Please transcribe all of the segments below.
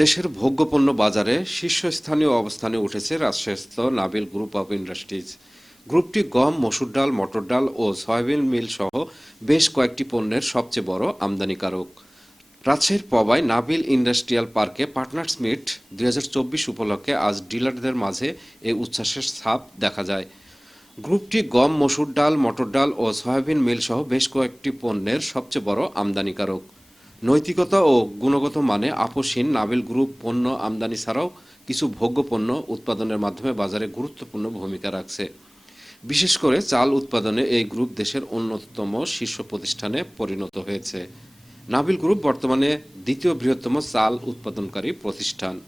দেশের ভোগ্যপণ্য বাজারে শীর্ষস্থানীয় অবস্থানে উঠেছে রাজশাহীস্থ নাবিল গ্রুপ অব ইন্ডাস্ট্রিজ। গ্রুপটি গম, মসুর ডাল, মটর ডাল ও সয়াবিন মিল সহ বেশ কয়েকটি পণ্যের সবচেয়ে বড় আমদানিকারক। রাজশাহীর পবায় নাবিল ইন্ডাস্ট্রিয়াল পার্কে পার্টনার্স মিট দুই হাজার চব্বিশ উপলক্ষে আজ ডিলারদের মাঝে এই উচ্ছ্বাসের ছাপ দেখা যায়। গ্রুপটি গম, মসুর ডাল, মটর ডাল ও সয়াবিন মিল সহ বেশ কয়েকটি পণ্যের সবচেয়ে বড় আমদানিকারক। নৈতিকতা ও গুণগত মানে আপোষহীন নাবিল গ্রুপ পণ্য আমদানি ছাড়াও কিছু ভোগ্য পণ্য উৎপাদনের মাধ্যমে বাজারে গুরুত্বপূর্ণ ভূমিকা রাখছে। বিশেষ করে চাল উৎপাদনে এই গ্রুপ দেশের অন্যতম শীর্ষ প্রতিষ্ঠানে পরিণত হয়েছে। নাবিল গ্রুপ বর্তমানে দ্বিতীয় বৃহত্তম চাল উৎপাদনকারী প্রতিষ্ঠান।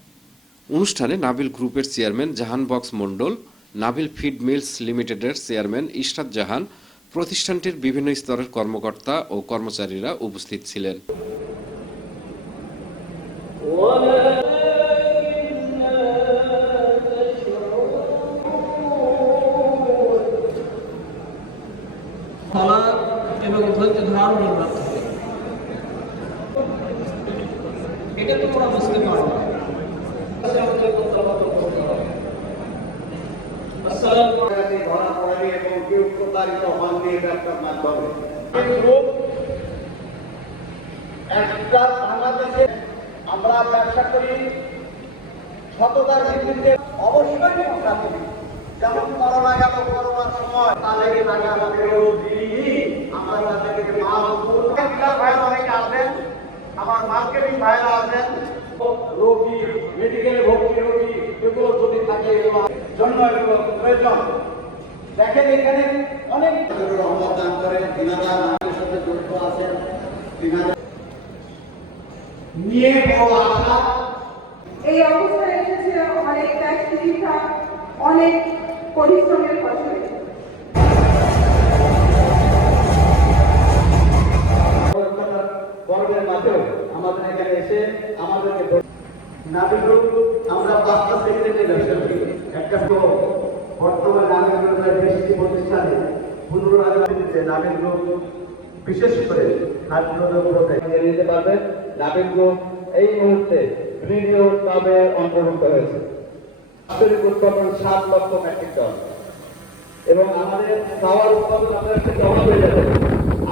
অনুষ্ঠানে নাবিল গ্রুপের chairman Jahan Bux Mondal, Nabil feed mills লিমিটেডের চেয়ারম্যান ইশরাত জাহান প্রতিষ্ঠানটির বিভিন্ন স্তরের কর্মকর্তা ও কর্মচারীরা উপস্থিত ছিলেন এটা তো ওরা বুঝতে পারবে না। আসসালামু জাতি ধরা পড়েনি এবং কেউ প্রতারিত হননি এই ব্যবসার মাধ্যমে। একটা বাংলাদেশে আমরা ব্যবসা করি, সততার ভিত্তিতে অবশ্যই আমরা যেমন করোনা গেল, করোনার সময় আমরা তাদেরকে ভাইরা অনেকে আছেন, আমার মার্কেটিং ভাইরা আছেন, রোগী মেডিকেলে ভর্তি রোগী, এগুলো যদি থাকে জন্য এগুলো প্রয়োজন। দেখেন এখানে অনেক রহমত দান করেন তিনারা আমাদের সাথে জড়িত আছেন তিনারা নিয়ে বড় আশা। এই অবস্থায় এসেছে অনেক ত্যাগ চিকিৎসা অনেক পরিশ্রমের ফসল। পর্বের মাঝেও আমাদের এখানে এসে আমাদেরকে নাবিক আমরা পাঁচটা সেক্রেটারি ব্যবসা করি। একটা বর্তমান গ্রুপের বেশি প্রতিষ্ঠানে যে গ্রুপ বিশেষ করে খাদ্যদ্রব্যতে নিয়ে নিতে পারবেন নাবিক গ্রুপ এই মুহূর্তে ভিডিও ক্লাবে অন্তর্ভুক্ত সাত লক্ষ মেট্রিক টন। এবং আমাদের পাওয়ার উৎপাদন যাবে।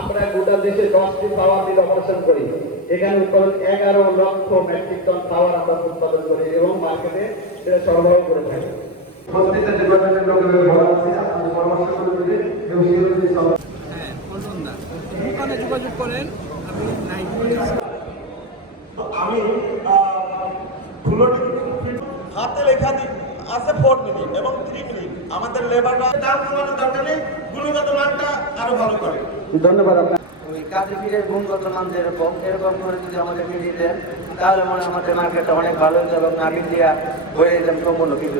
আমরা গোটা দেশে দশটি পাওয়ার মিল করি। এখানে উৎপাদন এগারো লক্ষ মেট্রিক টন পাওয়ার আমরা উৎপাদন করি এবং মার্কেটে সেটা সরবরাহ করে থাকি। প্রত্যেকটা ডিপার্টমেন্টের লোকের ভালো আছে আপনাদের পরামর্শ করে দিলে এবং সেগুলো যদি সব হ্যাঁ বলুন না। দোকানে যোগাযোগ করেন আমি আমি হাতে লেখা দি আছে ফোর মিনিট এবং থ্রি মিনিট আমাদের লেবাররা দাম কমানোর দরকার নেই গুণগত মানটা আরও ভালো করে। ধন্যবাদ আপনার ওই কাজের ফিরের গুণগত মান যেরকম এরকম করে যদি আমাদেরকে দিতেন তাহলে মনে হয় আমাদের মার্কেটটা অনেক ভালো হতো এবং ইন্ডিয়া হয়ে যেতাম সম্পূর্ণ কিছু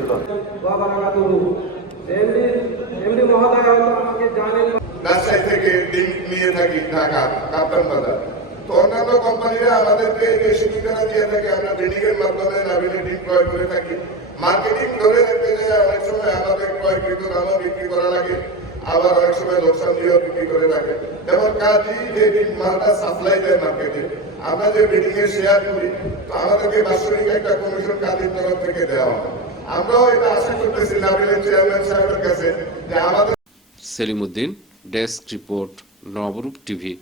রাজশাহী থেকে ডিম নিয়ে থাকি ঢাকা কাপ্তান বাজার। তো অন্যান্য কোম্পানিরা আমাদেরকে যে সুবিধাটা দিয়ে থাকে আমরা বিডিং এর মাধ্যমে নাবিলে ডিম ক্রয় করে থাকি। মার্কেটিং ধরে রাখতে যে অনেক সময় আমাদের ক্রয়কৃত দামও বিক্রি করা লাগে আবার অনেক সময় লোকসান দিয়েও বিক্রি করে থাকে। যেমন কাজী যে মালটা সাপ্লাই দেয় মার্কেটে আমরা যে মিটিং এ শেয়ার করি আমাদেরকে বাৎসরিক একটা কমিশন কাজের তরফ থেকে দেওয়া আমরাও এটা আশা করতেছি নাবিলের চেয়ারম্যান সাহেবের কাছে যে আমাদের Selimuddin, desk report, Nabarup TV.